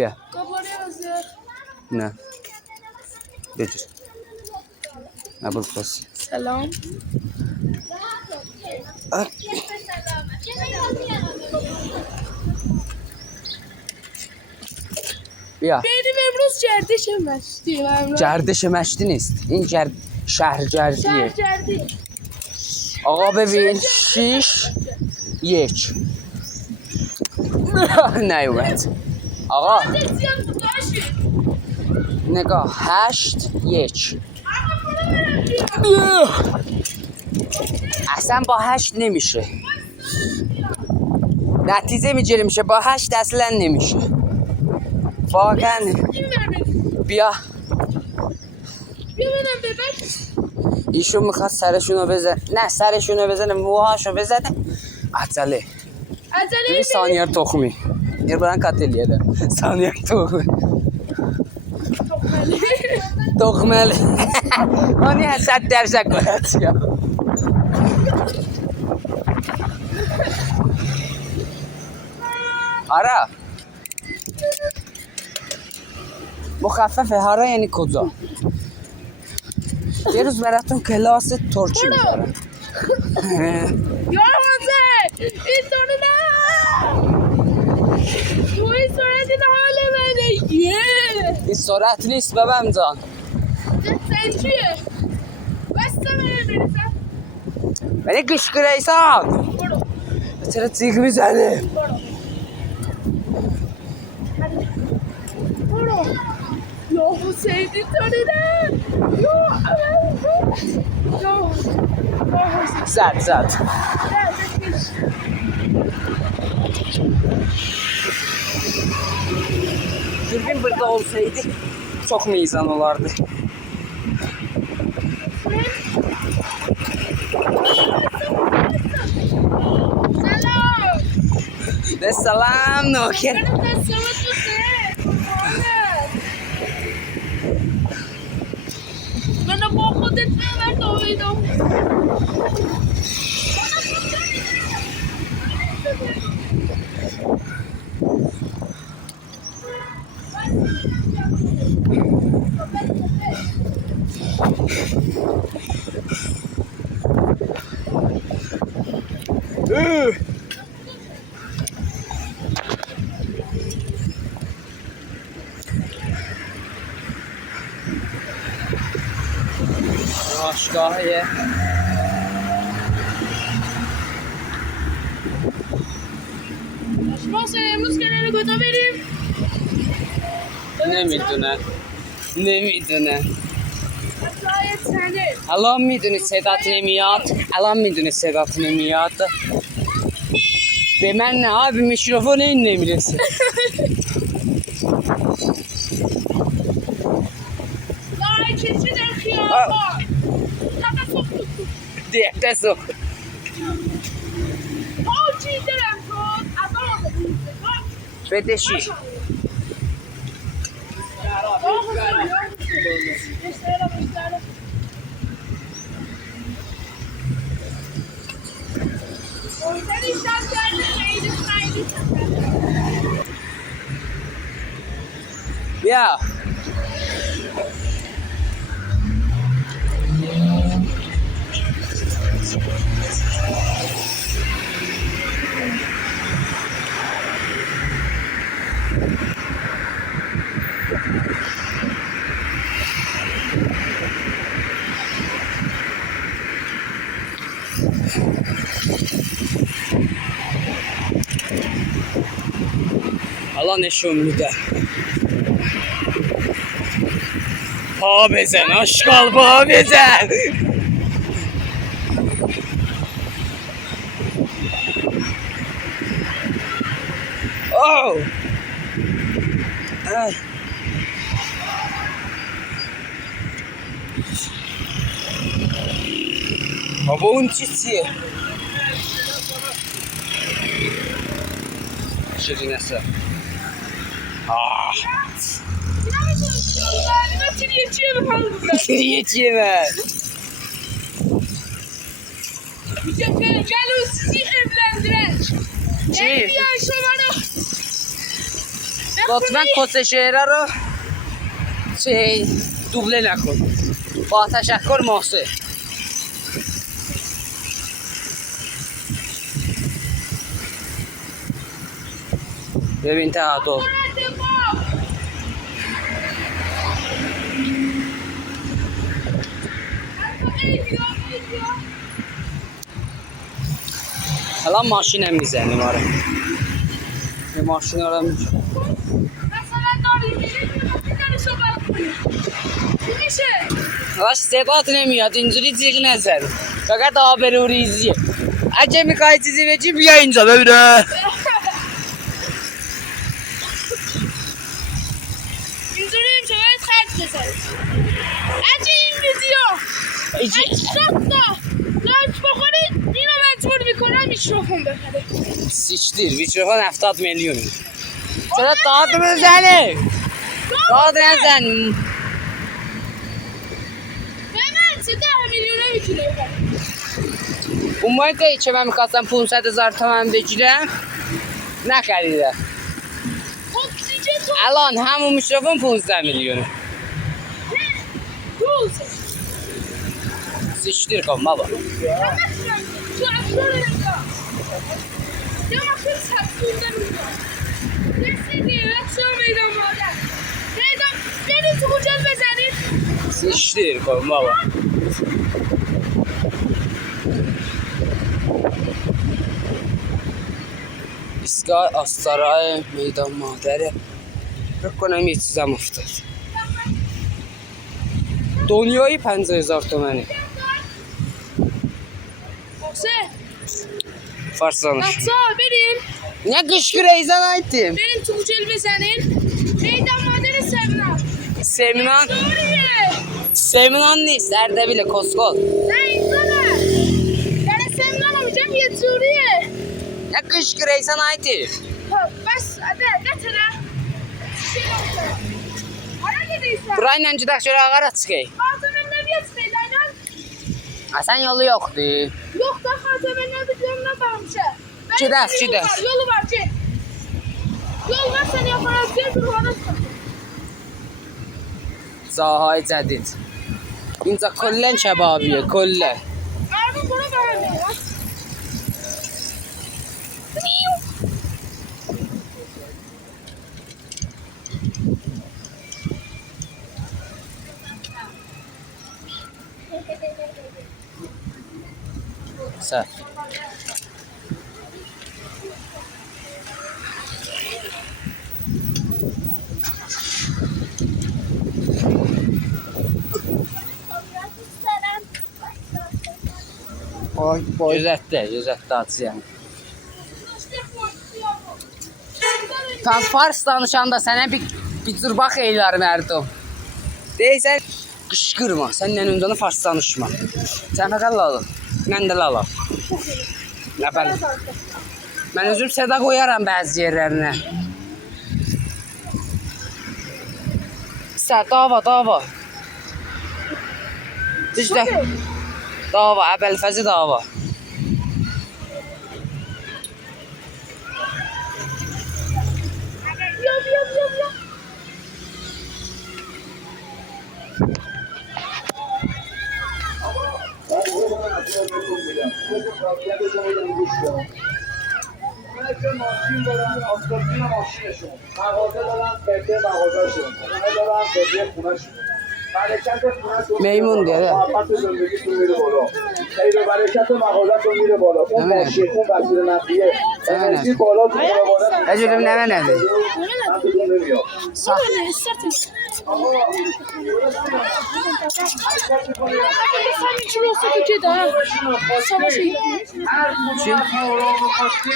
بیا Kabarıyoruz. نه بجز نبول پس Selam. بیا Benim Emruz Cerdişemez. گردش مشتی نیست این شهر گردیه Cerdi. آقا ببین 6 1 نیومد آقا نگاه 8 1 اصلا با 8 نمیشه نتیجه میگیریم میشه با 8 اصلا نمیشه واقعا بیا Benim bebek. ایشون میخواد سرشونو بزن نه سرشونو بزنه موهاشو بزنه عجله ببین سانیار تخمی یه برن کاتلیه ده سانیار تخمی تخمل آنی 100% باید یا آره مخففه هارا یعنی کجا یه روز براتون کلاس ترکی میذارم Yormaze. İnsanı da. Bu insanı da hale böyle. این سرعت نیست ببم جان Sen çiğ. Basta verebilirsin. بله گشکره ایسان چرا تیغ میزنه Bora. Ya bu sevdiğin tanıdan. Yo. زد dürbün burada olsaydı çok meyzan olardı Selam. ve salam noker Benim de sıvıtlı bana boku detmeler de oydu. Aşkahıye Başıma sayımız geleni götü vereyim. نمیدونه Gayet seni. الان میدونی صدات نمیاد الان میدونی صدات نمیاد به من نه به میکروفون این نمیرسه Vay keçi de kıyama. Taka soktu. دیگه سو O çiğdirem tut. Adam oldu. بدشی بیا الان نشون میده پا بزن آشکال پا بزن اوه بابا اون چیه شیرین است Triyeciye ver. Gel o sizi evlendiren. Kim? FBI şovarı. لطفا کس شعره رو دوبله نکن. با تشکر محسن. ببین تعادل. الان ماشینم میزنیم. آره یه ماشین رو میزنیم. راش صدات نمیاد اینجوری جیغ نزن، فقط آبروریزیه. اگه میخوای چیزی بگی بیا اینجا ببینه. اینجوری میشه باید خرد بزنید. اگه این ویدیو لایک بخورید اینو مجبور میکنم میکروفون بخره. سیشتیر میکروفون 70 میلیونه. چرا داد بزنه؟ داد نزن. به من 10 میلیونه میتونه بخره. اون موقعی که من میخواستم 500,000 تومان بگیرم نخریدم. خب دیگه تو الان همون میکروفون 15 میلیونه. سیشتیر کن بابا. تو افرار نگاه یا ما خیلی سبزونده میگاه رسیدی بخشا میدان مادر برید تو کجل بزنید. سیشتیر کن بابا. ایستگاه آستارای میدان مادره. فکر کنم یه چیزم افتاد. دنیایی 50,000 تومنه. فارسانش بچه ها بریم نه گشکو ریزن آیتیم. بریم تو کجل بزنیم. میدان مادر سمنان. سوریه سمنان نیست، اردبیل کسکل. نه اینجانه یعنی سمنان رو میگم یه سوریه. نه گشکو ریزن آیتیم. بس ده نتره Burayla önceden şöyle ağara çıkayım. Xatamın nə biləsən? Hasan yolu yoktu. Yox da Xatamın nə biləsən baxmışam. Gedəs. Yolu var ki. Yol var sən yaparaq gel durana çıx. Sahayı cədid. İnca kollen kəbabiyə, kollen. Arabın bura baxır. Sağ. Gözətdə açı yəni. Tam fars danışanda sənə bir cür bax eylər mərdum. Deyirsən, qışqırma, səndən öncəni fars danışma. Sən fəqət lalım, mən də lalım. Nə bəli? Mən özüm səda qoyaram bəzi yerlərinə. Sən, dava. Düzdür. Dava, əbəlfəzi dava. Yok. ماشین دارن، آسفالتی ماشینشون، مغازه دارن، پرده مغازهشون، خونه دارن، پرده خونهشون. برکت خونهتون میمون دیره. محبت زندگیتون میره بالا. خیر و برکت مغازهتون میره بالا. اون ماشین، اون وسیله نقلیه. انرژی بالا تو خانواده. Əcülüm nə mənədir? من بدون نمیاد. Sağ. هر کدوم آرام خواستی